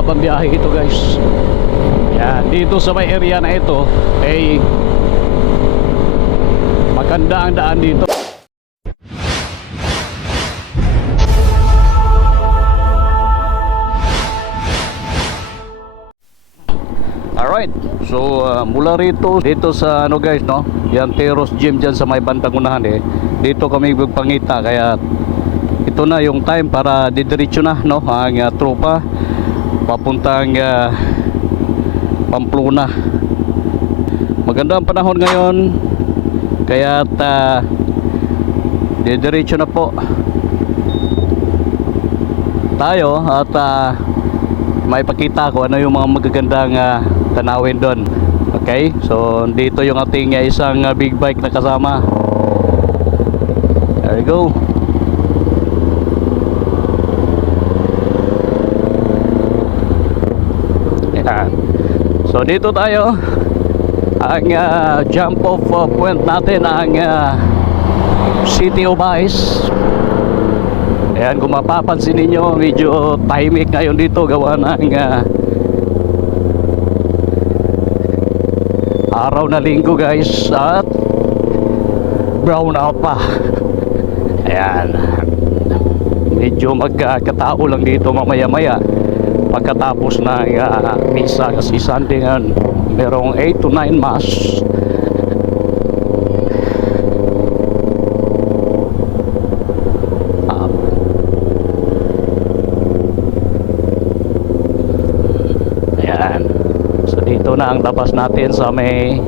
mahaba-habang biyahe ito guys. Yan, dito sa may area na ito ay maganda ang daan dito. Alright, so mula rito dito sa ano guys, no, yan Teros Gym dyan sa may bandang unahan dito kami magpangita, kaya ito na yung time para didiretso na, no, ang tropa papuntang Pamplona. Maganda ang panahon ngayon, kaya didiretso na po tayo at may pakita ko ano yung mga magagandang tanawin doon. Okay, so dito yung ating isang big bike na kasama. There we go. Yan. So dito tayo, ang jump off point natin ang City of Ice. Ayan, kung mapapansin ninyo, medyo tahimik ngayon dito gawa ng araw na linggo guys, at brown out pa. Ayan, medyo magkatao lang dito mamaya-maya pagkatapos ng misa, kasi Sunday ngayon merong 8 to 9 mass. Ito na ang labas natin sa may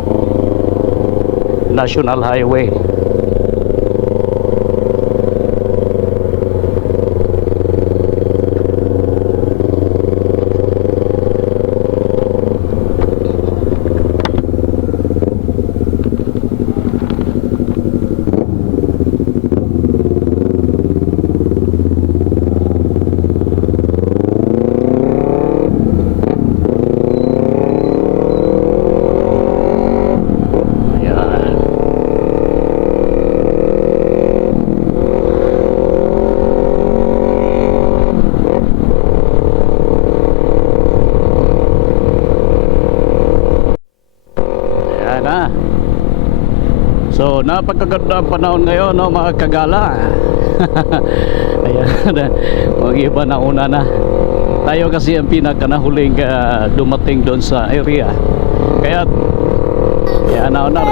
National Highway. So napakaganda ang panahon ngayon, no, mga kagala. Ayan, mag-iba na una na. Tayo kasi ang pinakanahuling dumating doon sa area. Kaya yan na,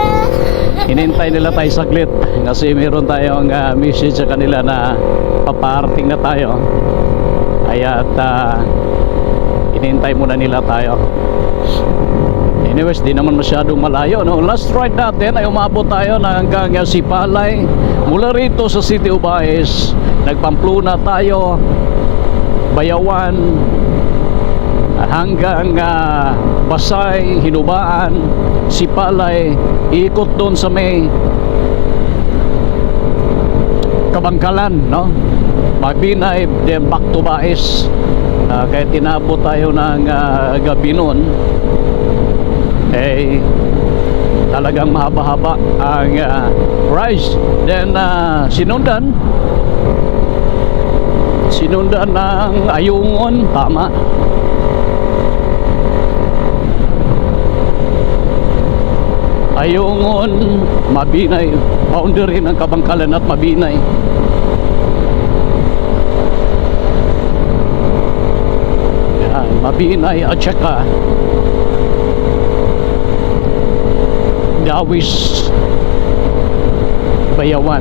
hinintay nila tayo saglit kasi meron tayong message sa kanila na paparating na tayo. Kaya hinintay muna nila tayo. Anyways, di naman masyadong malayo, no? Last ride natin ay umabot tayo na hanggang Sipalay. Mula rito sa City of Ice, nagpampluna tayo, Bayawan, hanggang Pasay, Hinubaan, Sipalay, ikot doon sa may Kabangkalan, no? Magbinay, then back to Baes. Kaya tinabot tayo ng gabi noon. Talagang mahaba-haba ang price. Then sinundan ng Ayungon, tama. Ayungon, Mabinay, boundary ng Kabangkalan at Mabinay. Yan, Mabinay at saka Dawis, Bayawan.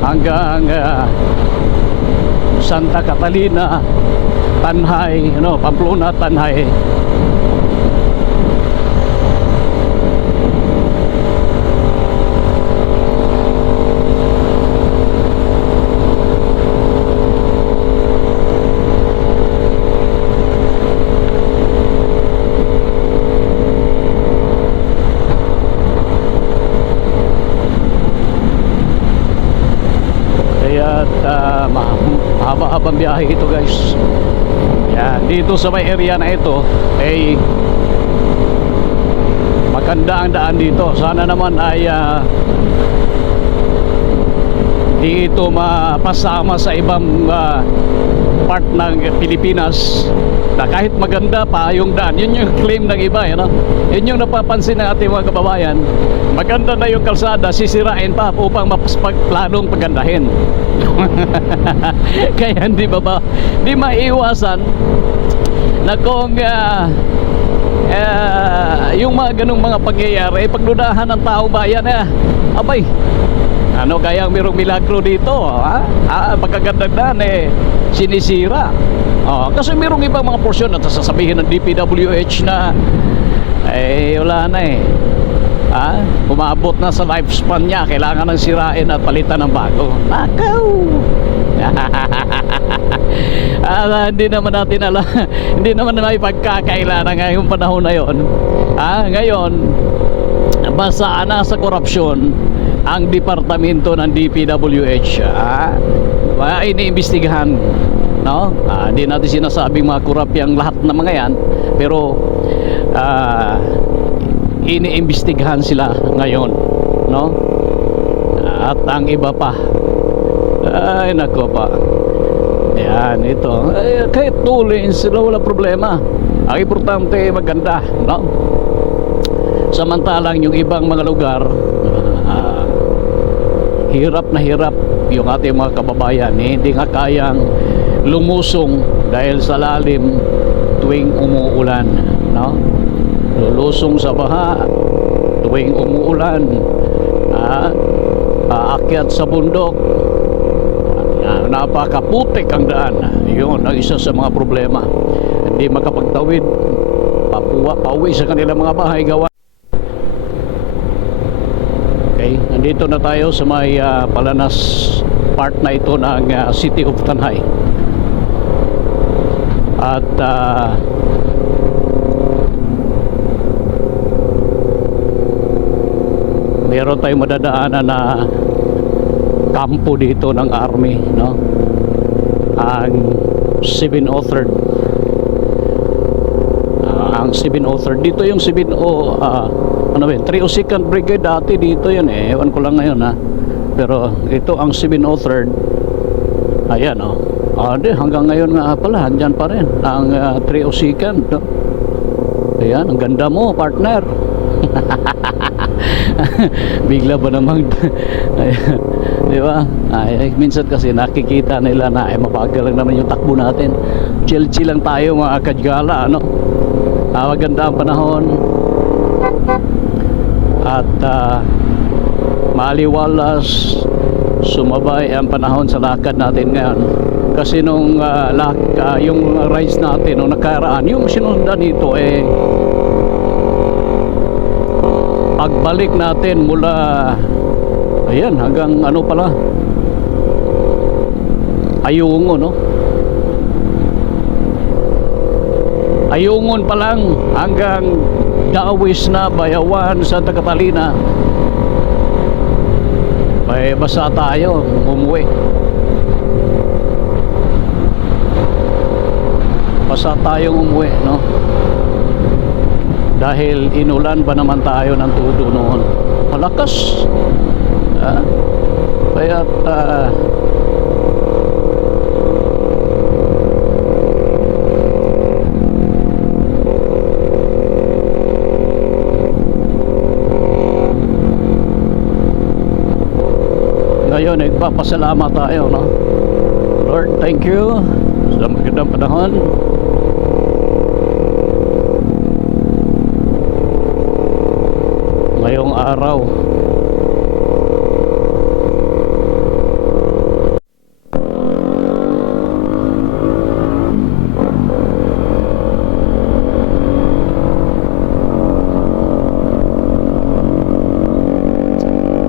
Hanggang Santa Catalina, Tanhay, Pamplona, Tanhay. Mahaba-habang biyahe ito guys. Yan, dito sa may area na ito ay maganda ang daan dito. Sana naman ay hindi ito mapasama sa ibang part ng Pilipinas na kahit maganda pa yung daan. Yun yung claim ng iba, ano? Yun yung napapansin ng ating mga kababayan. Maganda na yung kalsada, sisirain pa upang planong pagandahin. Kaya hindi maiwasan na kung yung mga ganung mga pangyayari, pagdudahan ng taong bayan, abay, ano kaya mayroong milagro dito, pagkagandagdan sinisira. Kasi mayroong ibang mga porsyon at sasabihin ng DPWH na wala na umabot na sa lifespan niya, kailangan ng sirain at palitan ng bago. Nakaw! Hindi naman natin alam, hindi naman may pagkakailangan ngayong panahon na yon. Ngayon, basta na sa korupsyon ang departamento ng DPWH. Iniimbestigahan, no? Hindi natin sinasabing mga korap yang lahat ng mga yan, pero iniimbestigahan sila ngayon, no? At ang iba pa, ay nako pa, yan, ito, kahit tuloy sila, wala problema. Ang importante maganda, no? Samantalang yung ibang mga lugar, hirap na hirap yung ating mga kababayan, hindi nga kayang lumusong dahil sa lalim tuwing umuulan, no? Lulusong sa baha tuwing umuulan, aakyat sa bundok, napakaputik ang daan. Yun ang isa sa mga problema, hindi makapagtawid, pauwi sa kanilang mga bahay gawa. Okay, nandito na tayo sa may Palanas part na ito ng City of Tanay. At meron tayong madadaanan na kampo dito ng army, no? Ang 703rd, ang 703rd dito, yung 302nd Brigade dati dito yun, ewan ko lang ngayon, pero ito ang 703rd. Ayan, hanggang ngayon nga pala andyan pa rin ang 302nd, no? Ayan, ang ganda mo, partner. Bigla ba namang di ba? Minsan kasi nakikita nila na mabagal lang naman yung takbo natin. Chill lang tayo mga kadgala, ano? Maganda ang panahon at maliwalas, sumabay ang panahon sa lakad natin ngayon. Kasi nung yung rides natin nung nakaraan, yung sinundan nito pagbalik natin mula ayan hanggang ano pala, Ayungon, no? Ayungon pa lang hanggang Dawis na, Bayawan, Santa Catalina, basa tayo umuwi. Basa tayong umuwi, no? Dahil inulan ba naman tayo ng todo noon, malakas. Kaya't ngayon nagpapasalamat tayo, no? Lord, thank you sa magandang panahon. Ngayong araw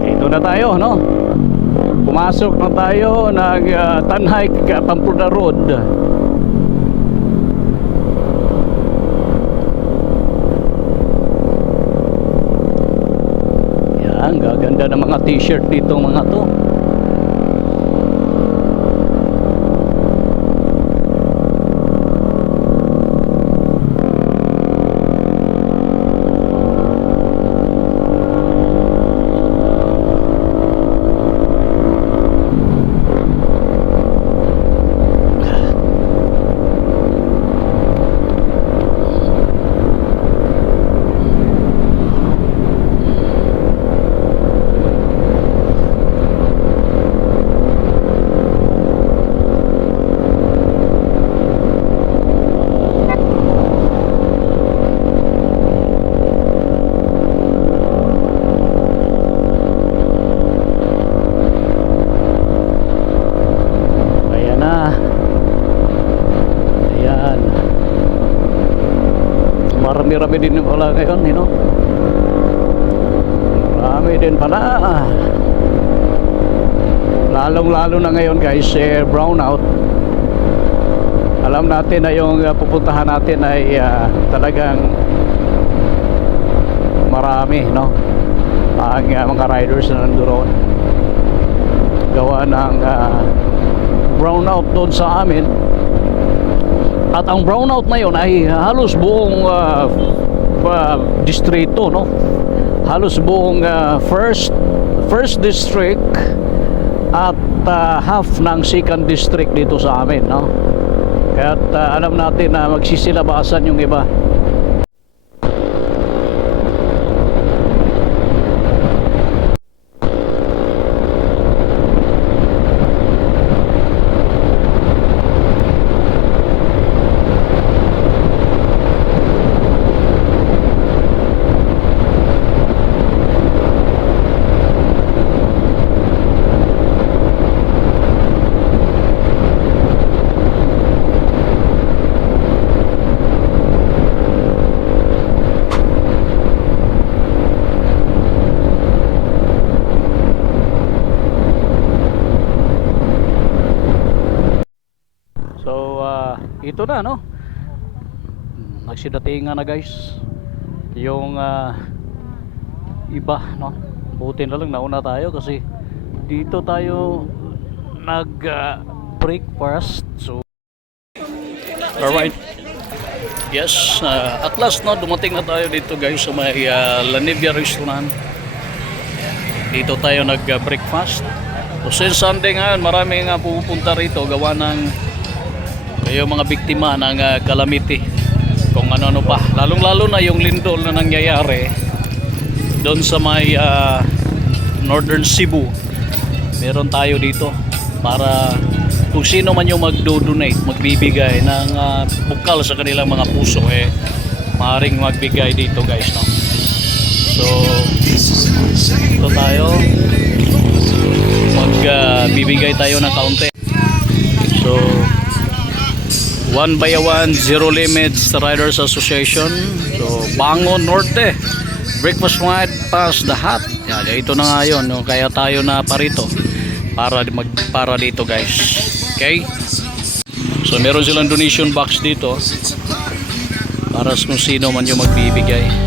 dito na tayo, no? Pumasok na tayo ng Tanay Pampanga Road. Yan, gaganda ng mga t-shirt dito mga to. marami din pala ngayon, you know. Marami din pala. Lalong-lalo na ngayon guys, brownout. Alam natin na yung pupuntahan natin ay talagang marami, no? Ang mga riders na nandoon. Gawa ng brownout doon sa amin. At ang brownout na yun ay halos buong distrito, no? Halos buong first district at half ng second district dito sa amin, no? Kaya alam natin na magsisilabasan yung iba. Ito na, no? Nagsidatingan na guys yung iba, no? Buti na lang nauna tayo kasi dito tayo nag breakfast. So alright, yes, at last, no, dumating na tayo dito guys sa may La Nivia Restaurant. Dito tayo nag breakfast. So since Sunday ngayon, marami nga pupunta rito gawa ng yung mga biktima ng calamity, kung ano-ano pa, lalong-lalo na yung lindol na nangyayari doon sa may Northern Cebu. Meron tayo dito para kung sino man yung magdo-donate, magbibigay ng bukal sa kanilang mga puso, maaaring magbigay dito guys, no? So ito tayo, magbibigay tayo ng kaunti. So One by One Zero Limits Riders Association. So Bangon Norte, breakfast ride past the hut. Yan, ito na nga yun, no? Kaya tayo na parito para dito guys. Okay, so meron silang donation box dito para kung sino man yung magbibigay.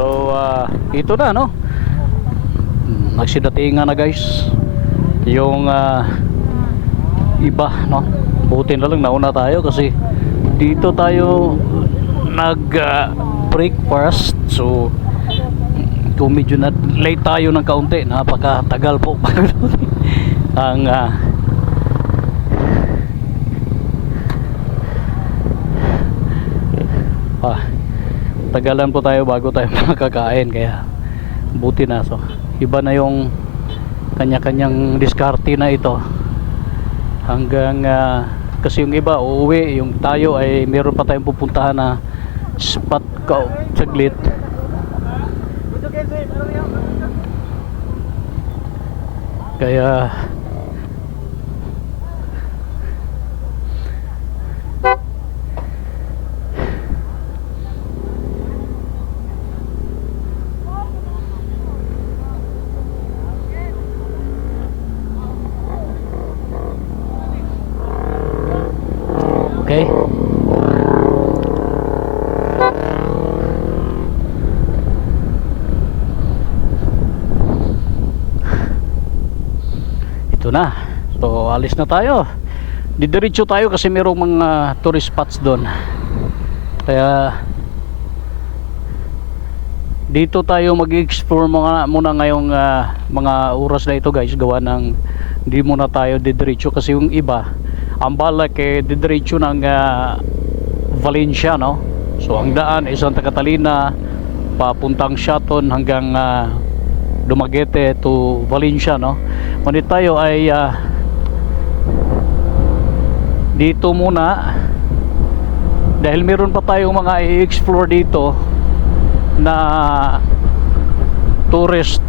So ito na, no? Nagsidatingan na guys yung iba, no? Buti na lang nauna tayo kasi dito tayo nag breakfast. So kung medyo na late tayo ng kaunti, napakatagal po ang tagalan po tayo bago tayo makakain, kaya buti na. So iba na yung kanya-kanyang diskarte na ito hanggang kasi yung iba uuwi, yung tayo ay meron pa tayong pupuntahan na spot ko saglit. Kaya ito na. So alis na tayo. Didiretso tayo kasi merong mga tourist spots doon. Kaya dito tayo mag-explore muna ngayong mga oras na ito guys. Gawa ng hindi muna tayo didiretso kasi yung iba ang balak didiretso ng Valencia, no? So ang daan ay Santa Catalina papuntang Shaton hanggang Dumaguete to Valencia, no? Ngunit tayo ay dito muna dahil meron pa tayong mga i-explore dito na tourist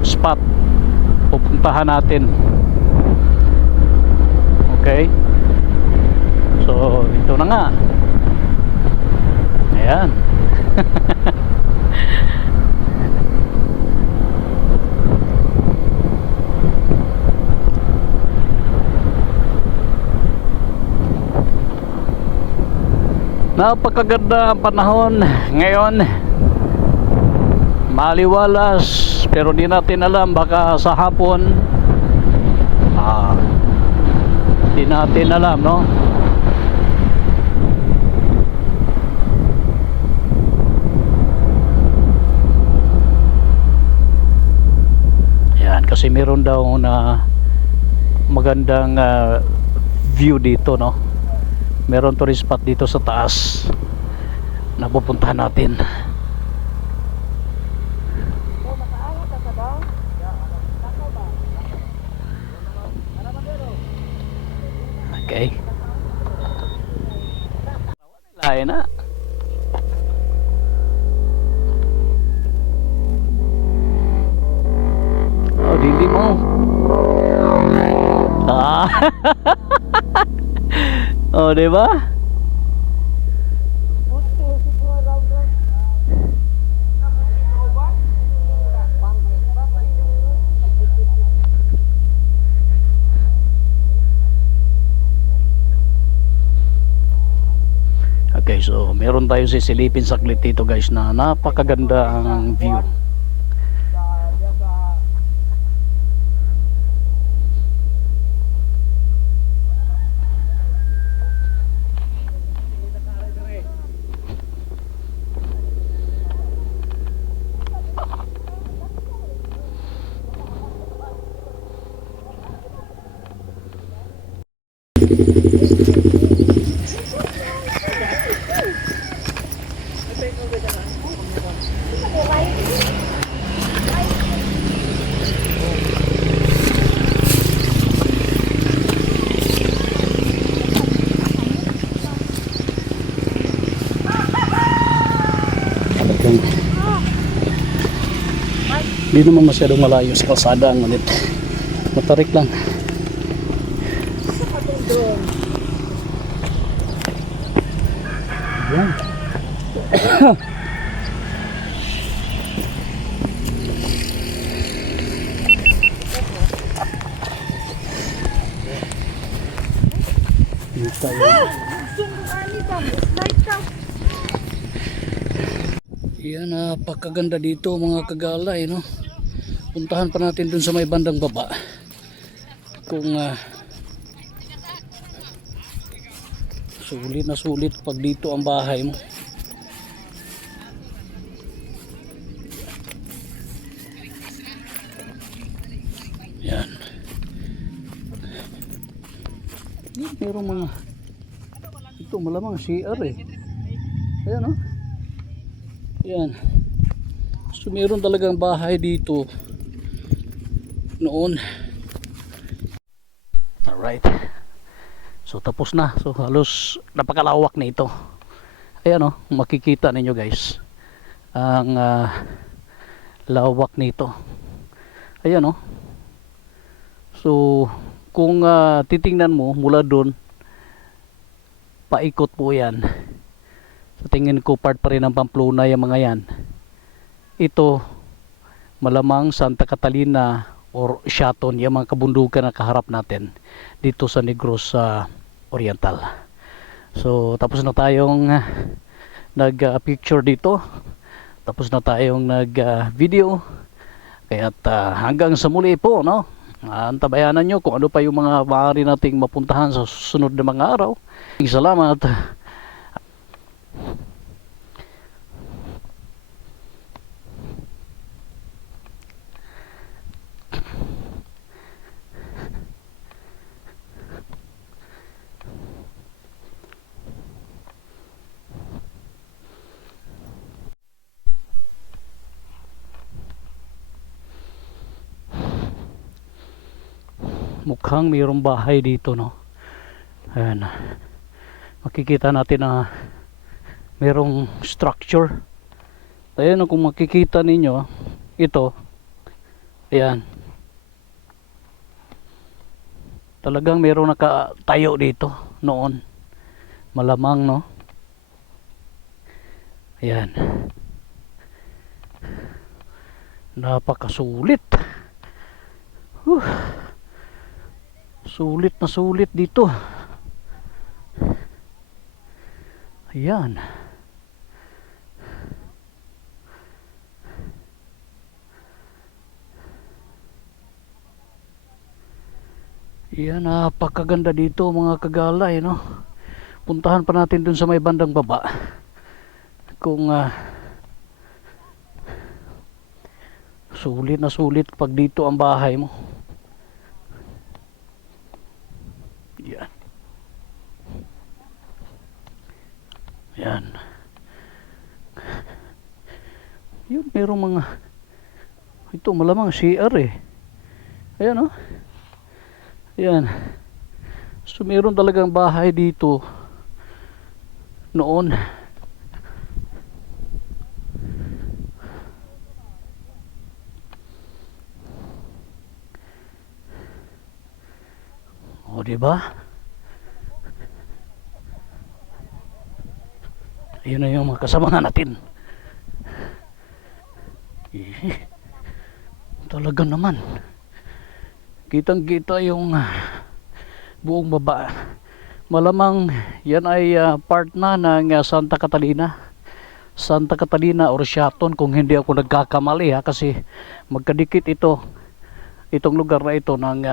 spot pupuntahan natin. Okay, so ito na nga, ayan. Napakaganda ang panahon ngayon, maliwalas, pero di natin alam, baka sa hapon di natin alam, no? Yan, kasi meron daw na magandang view dito, no? Meron tourist spot dito sa taas na pupuntahan natin. Okay. Lain na. Oh, hindi mo. Oh, di ba? Okay, so meron tayo sisilipin saglit dito guys na napakaganda ang view. Hindi naman masyadong malayo sa kalsada, ngunit matarik lang. Yan. Yan, napakaganda dito mga kagalay, no? Puntahan pa natin dun sa may bandang baba kung sulit na sulit pag dito ang bahay mo. Yan. Merong mga ito malamang CR eh. Ayan, no? Yan. So meron talagang bahay dito noon. Alright. So tapos na. So halos napakalawak na ito. Ayan, oh, makikita ninyo guys ang lawak nito. Ayan, oh. So kung titingnan mo mula doon paikot po yan. Sa tingin ko part pa rin ng Pamplona yung mga yan. Ito malamang Santa Catalina or Shaton, yung mga kabundukan na kaharap natin dito sa Negros Oriental. So tapos na tayong nag-picture dito, tapos na tayong nag-video. Kaya hanggang sa muli po, no? Antabayanan nyo kung ano pa yung mga maaari nating mapuntahan sa susunod na mga araw. Salamat. Mukhang mayroong bahay dito, no? Ayan. Makikita natin na mayroong structure. Ayan, kung makikita ninyo, ito. Ayan. Talagang mayroong nakatayo dito noon. Malamang, no? Ayan. Napakasulit. Sulit na sulit dito. Ayan. Ayan, napakaganda dito mga kagalay, no? Puntahan pa natin dun sa may bandang baba. Kung sulit na sulit pag dito ang bahay mo. Yan. Yan. Yun, merong mga ito malamang CR eh. Ayan, oh. Ayan. So meron talagang bahay dito noon. O, diba? Ayun na yung mga kasamahan natin. Talaga naman. Kitang kita yung buong baba. Malamang yan ay part na ng Santa Catalina. Santa Catalina or Siaton kung hindi ako nagkakamali, kasi magkadikit itong lugar na ito ng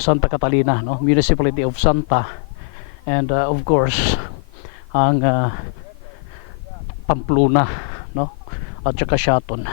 Santa Catalina, no? Municipality of Santa, and of course ang Pamplona, no? At saka Siaton.